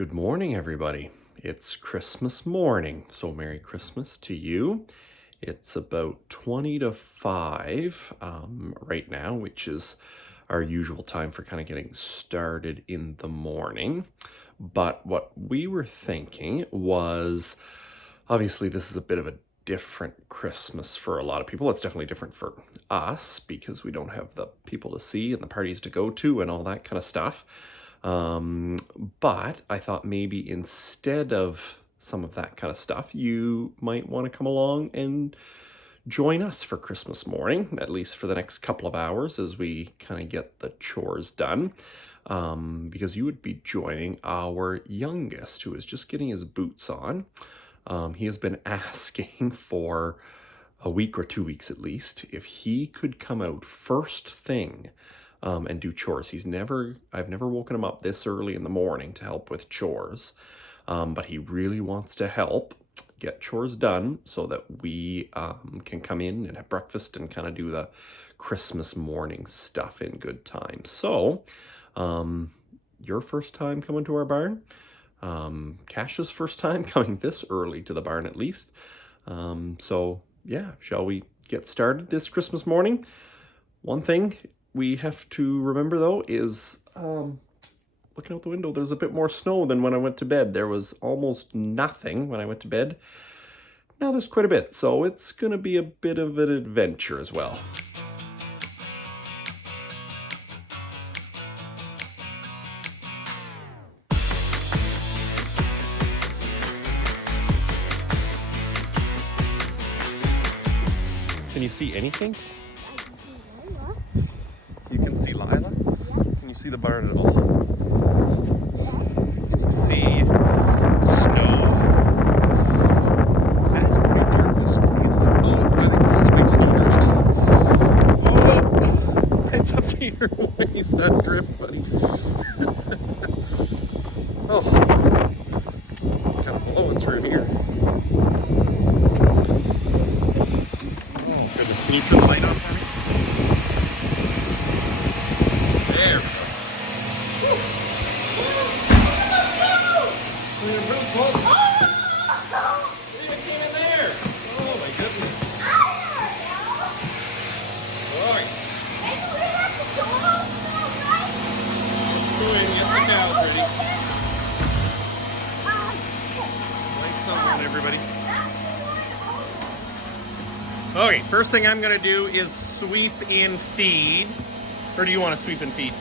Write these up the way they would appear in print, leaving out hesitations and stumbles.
Good morning, everybody. It's Christmas morning, so Merry Christmas to you. It's about 20 to 5 right now, which is our usual time for kind of getting started in the morning. But what we were thinking was, obviously, this is a bit of a different Christmas for a lot of people. It's definitely different for us because we don't have the people to see and the parties to go to and all that kind of stuff. But I thought maybe instead of some of that kind of stuff, you might want to come along and join us for Christmas morning, at least for the next couple of hours as we kind of get the chores done. Because you would be joining our youngest, who is just getting his boots on. He has been asking for a week or 2 weeks at least if he could come out first thing and do chores. I've never woken him up this early in the morning to help with chores, but he really wants to help get chores done so that we can come in and have breakfast and kind of do the Christmas morning stuff in good time. So, your first time coming to our barn, Cash's first time coming this early to the barn at least. So yeah, shall we get started this Christmas morning? One thing we have to remember though is looking out the window, there's a bit more snow than when I went to bed. There was almost nothing when I went to bed. Now there's quite a bit, so it's gonna be a bit of an adventure as well. Can you see anything? You can see Lila? Can you see the barn at all? Can you see snow? It is pretty dark this morning, isn't it? Oh, I think this is a big snowdrift. Oh, it's up to your waist, that drift, buddy. Oh, it's kind of blowing through here. Oh, goodness. Can you turn the light on for me? There we go. We're real close. It came in there. Oh my goodness. Alright. Go in, get the cows ready. Lights on, everybody. Okay, first thing I'm going to do is sweep and feed. Or do you want to sweep and feed?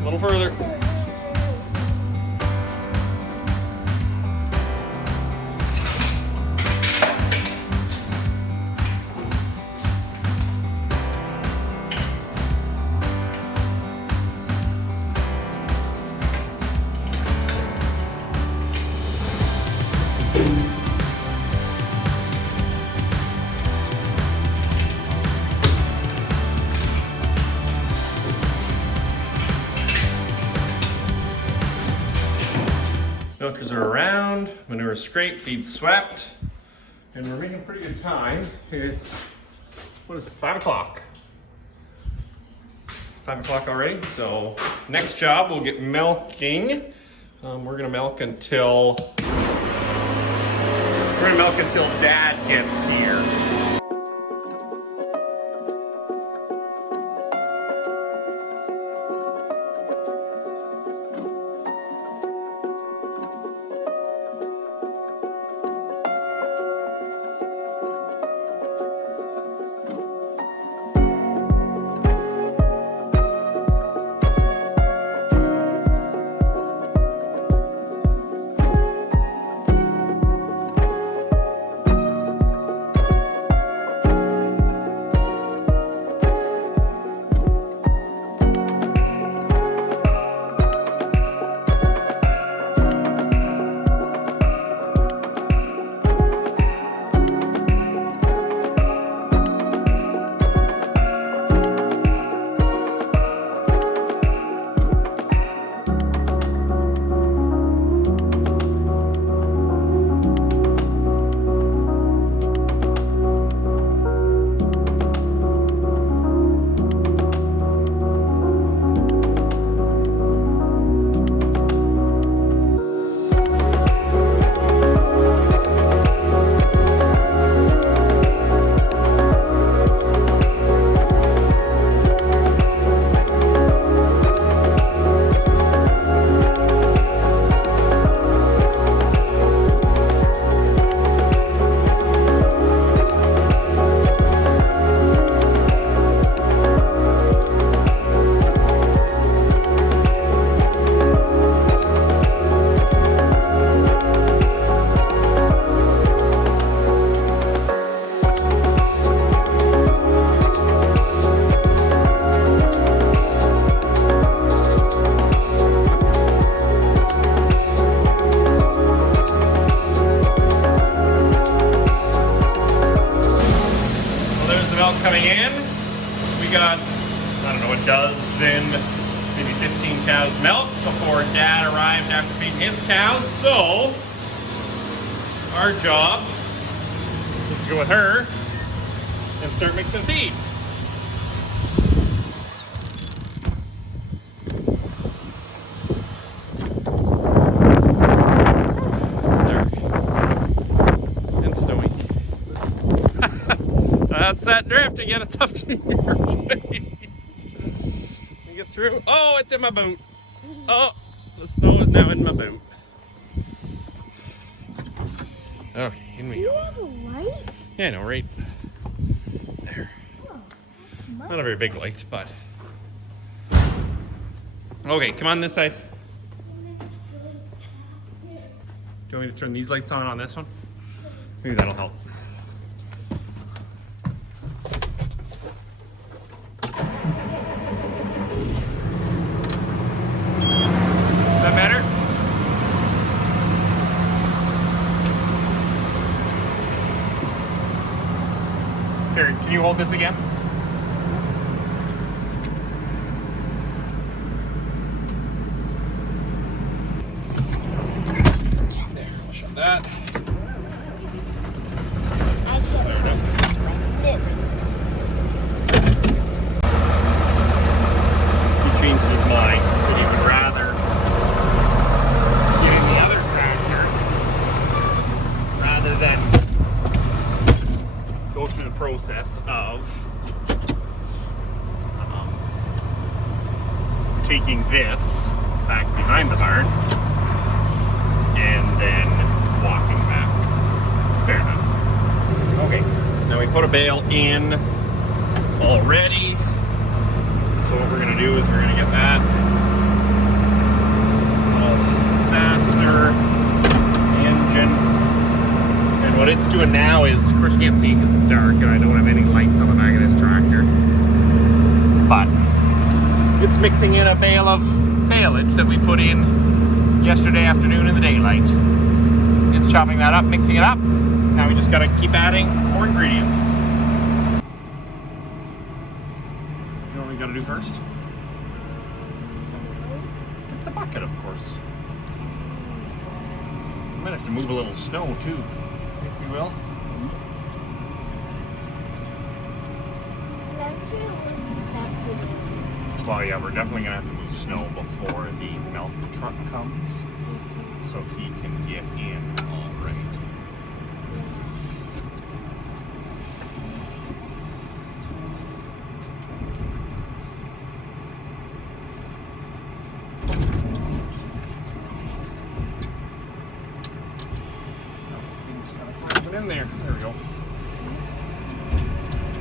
A little further. Milkers are around, manure scraped, feed swept, and we're making pretty good time. It's, what is it, 5 o'clock? 5 o'clock already, so next job we'll get milking. We're gonna milk until Dad gets here. milk coming in. We got, I don't know, a dozen, maybe 15 cows' milk before Dad arrived after feeding his cows. So our job is to go with her and start mixing feed. That's that drift again. It's up to your waist. You get through. Oh, it's in my boot. Oh, the snow is now in my boot. Okay, in we go. Do you have a light? Yeah, no, right there. Oh, not a very big light, but. Okay, come on this side. Do you want me to turn these lights on this one? Maybe that'll help. Better? Here, can you hold this again? There, I'll shut that. I should have He changed his mind. He said he would rather get in the other tractor rather than go through the process of taking this back behind the barn and then walking back. Fair enough. Okay, now we put a bale in already. So what we're gonna do is we're gonna get that faster engine, and what it's doing now is, of course you can't see because it's dark and I don't have any lights on the back of this tractor, but it's mixing in a bale of baleage that we put in yesterday afternoon in the daylight. It's chopping that up, mixing it up. Now we just gotta keep adding more ingredients. You know what we gotta do first? Get the bucket, of course. We might have to move a little snow too. Think we will? Well, yeah, we're definitely gonna have to move snow before the milk truck comes, so he can get in all right. In there. There we go.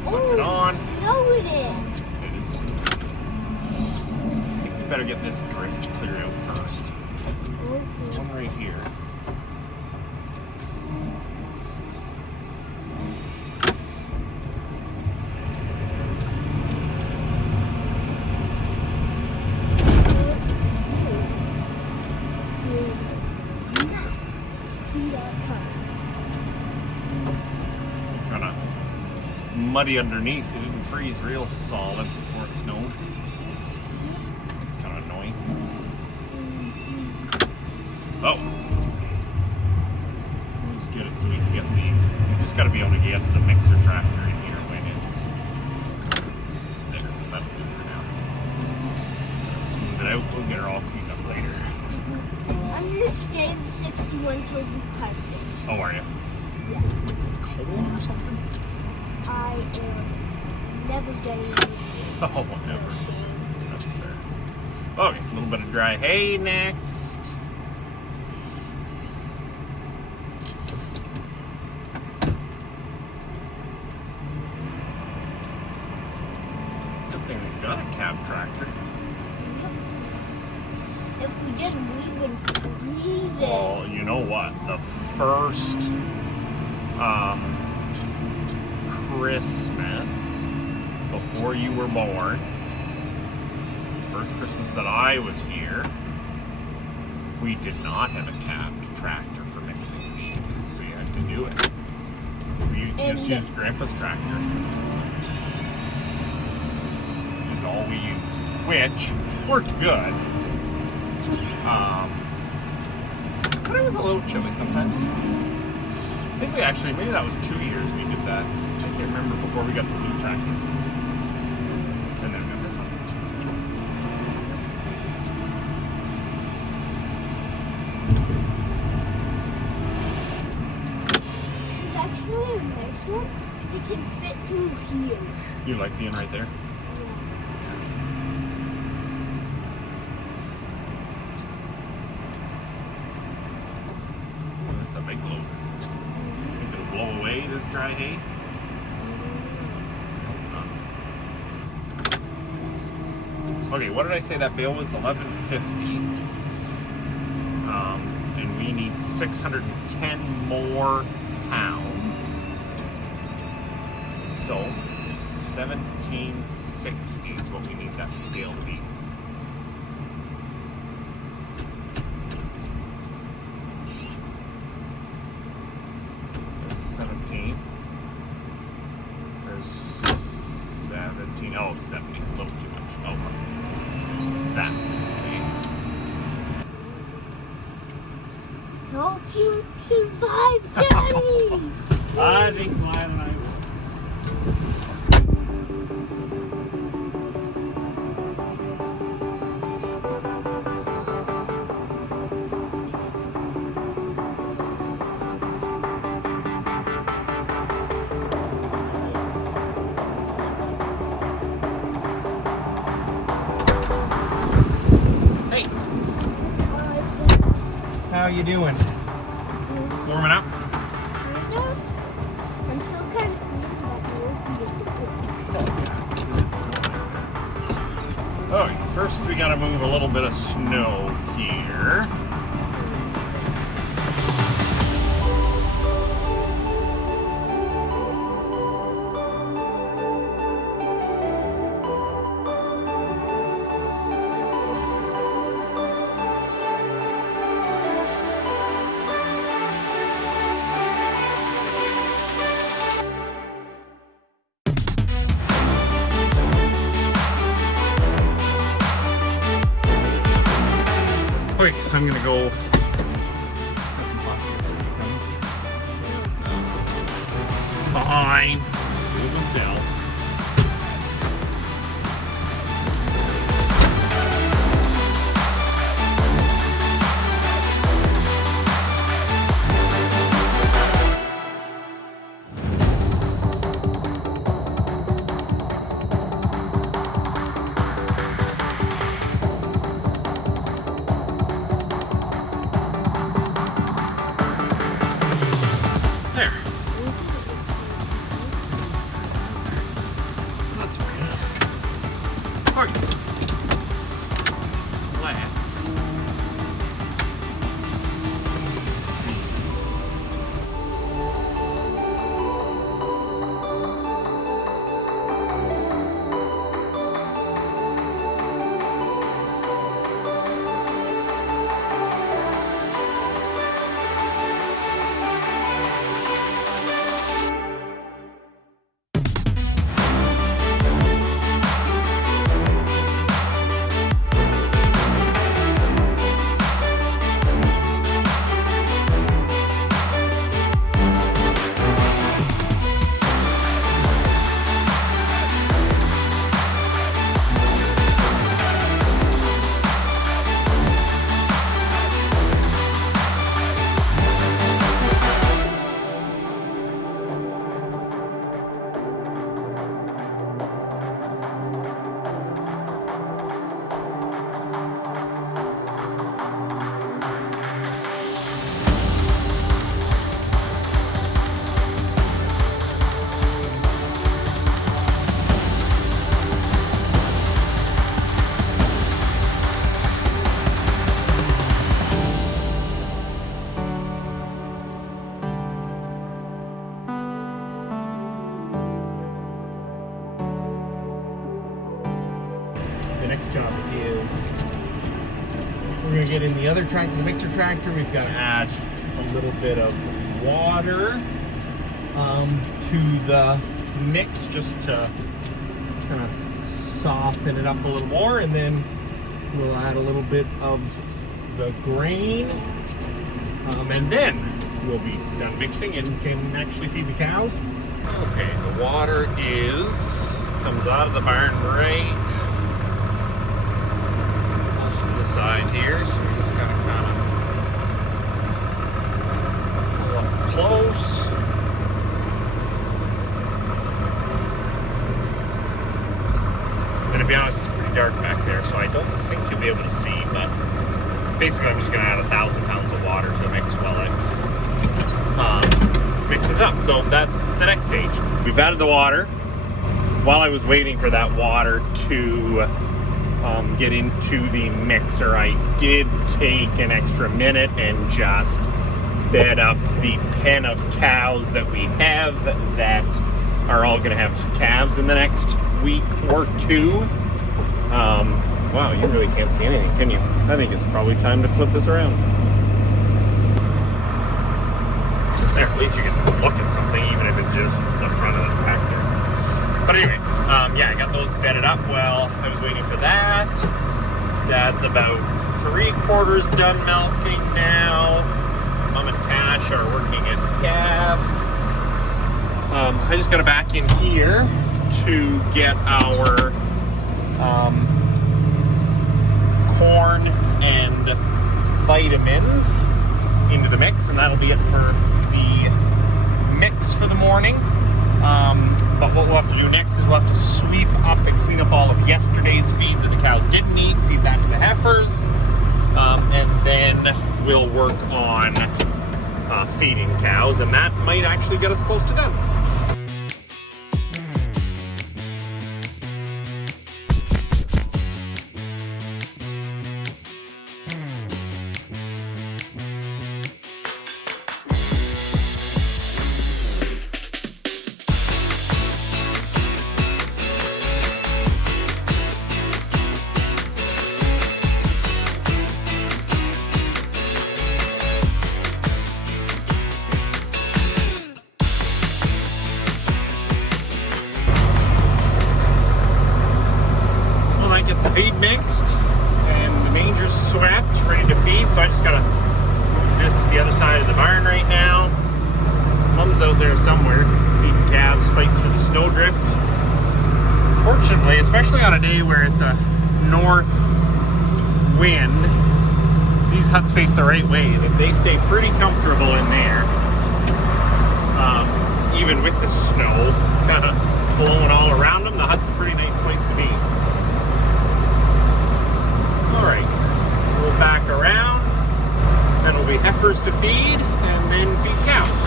Put it on. No, it is. It is. I think we better get this drift cleared out first. Okay. One right here. Kind of muddy underneath. It didn't freeze real solid before it snowed. It's kind of annoying. Oh, it's okay. We'll just get it so we can get we just got to be able to get the mixer tractor in here when it's there. That'll do for now. Just gonna smooth it out. We'll get her all cleaned up later. I'm gonna stay in 61 till we cut it. Oh, are you? Yeah. Cold or something? I am never getting anything. Oh, whatever. That's fair. Okay, a little bit of dry hay next. Good thing we got a cab tractor. If we didn't, we would freeze it. Well, you know what? The first Christmas before you were born, first Christmas that I was here, we did not have a cabbed tractor for mixing feed, so you had to do it. We just used Grandpa's tractor. is all we used, which worked good. But it was a little chilly sometimes. I think maybe that was 2 years we did that. I can't remember, before we got the blue tractor. And then we got this one. This is actually a nice one because it can fit through here. You like being right there? Oh, that's a big load. Think it'll blow away this dry hay? Okay, what did I say that bill was? $11.50. And we need 610 more pounds. So 1760 is what we need that scale to be. There's 17. There's 17. Oh, 70. A little too much. Oh, that's okay. Hope you survive, Daddy! I think Lyle and I will. Hey, how you doing? Warming up? I'm still kind of freezing, but Oh, first we gotta move a little bit of snow here. Quick, I'm gonna go. Got some plastic. Fine. Move the cell. There. That's okay. Alright. Let's see. The next job is we're going to get in the other tractor, the mixer tractor. We've got to add a little bit of water to the mix just to kind of soften it up a little more, and then we'll add a little bit of the grain, and then we'll be done mixing and can actually feed the cows. Okay, the water comes out of the barn right off to the side here, so we just gotta kind of pull up close. And to be honest, it's pretty dark back there, so I don't think you'll be able to see, but basically I'm just gonna add 1,000 pounds of water to the mix while it mixes up. So that's the next stage. We've added the water. While I was waiting for that water to get into the mixer, I did take an extra minute and just bed up the pen of cows that we have that are all going to have calves in the next week or two. Wow, you really can't see anything, can you? I think it's probably time to flip this around. There, at least you can look at something, even if it's just the front of the tractor. But anyway, yeah, I got those bedded up while I was waiting for that. Dad's about 3/4 done milking now. Mom and Cash are working at calves. I just got to back in here to get our corn and vitamins into the mix, and that'll be it for the mix for the morning. But what we'll have to do next is we'll have to sweep up and clean up all of yesterday's feed that the cows didn't eat, feed that to the heifers, and then we'll work on feeding cows, and that might actually get us close to done. Gets the feed mixed and the manger's swept, ready to feed. So I just gotta move this to the other side of the barn right now. Mom's out there somewhere feeding calves, fighting through the snowdrift. Fortunately, especially on a day where it's a north wind, these huts face the right way. They stay pretty comfortable in there, even with the snow kind of blowing all around them. The hut's a pretty nice place to be. Alright, we'll back around, then it'll be heifers to feed, and then feed cows.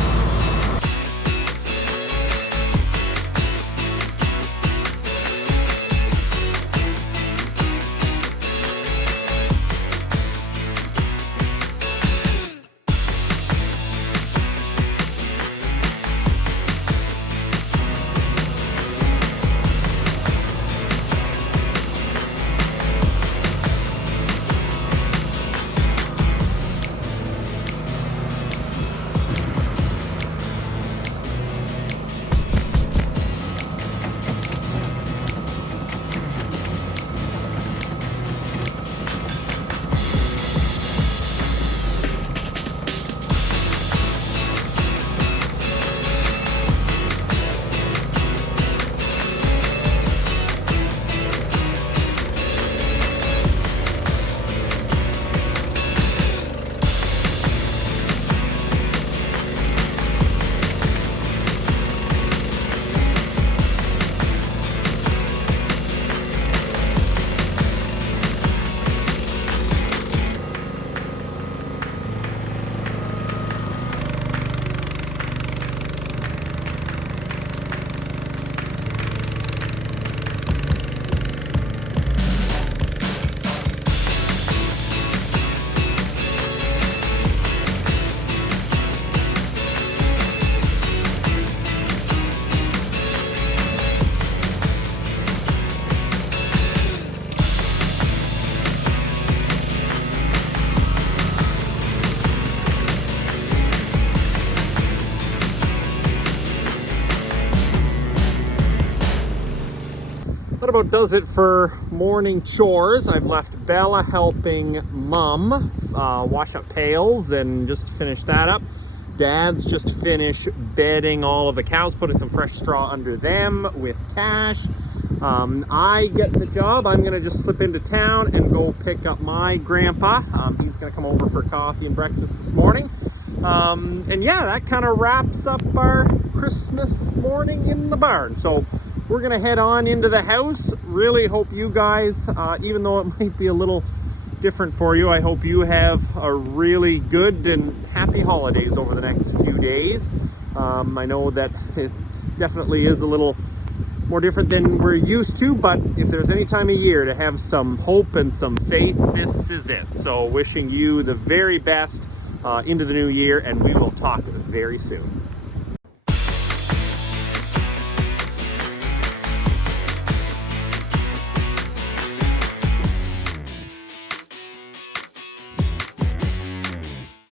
That about does it for morning chores. I've left Bella helping Mom wash up pails and just finish that up. Dad's just finished bedding all of the cows, putting some fresh straw under them with Cash. I get the job. I'm going to just slip into town and go pick up my grandpa. He's going to come over for coffee and breakfast this morning. And yeah, that kind of wraps up our Christmas morning in the barn. So we're going to head on into the house. Really hope you guys, even though it might be a little different for you, I hope you have a really good and happy holidays over the next few days. I know that it definitely is a little more different than we're used to, but if there's any time of year to have some hope and some faith, this is it. So wishing you the very best into the new year, and we will talk very soon.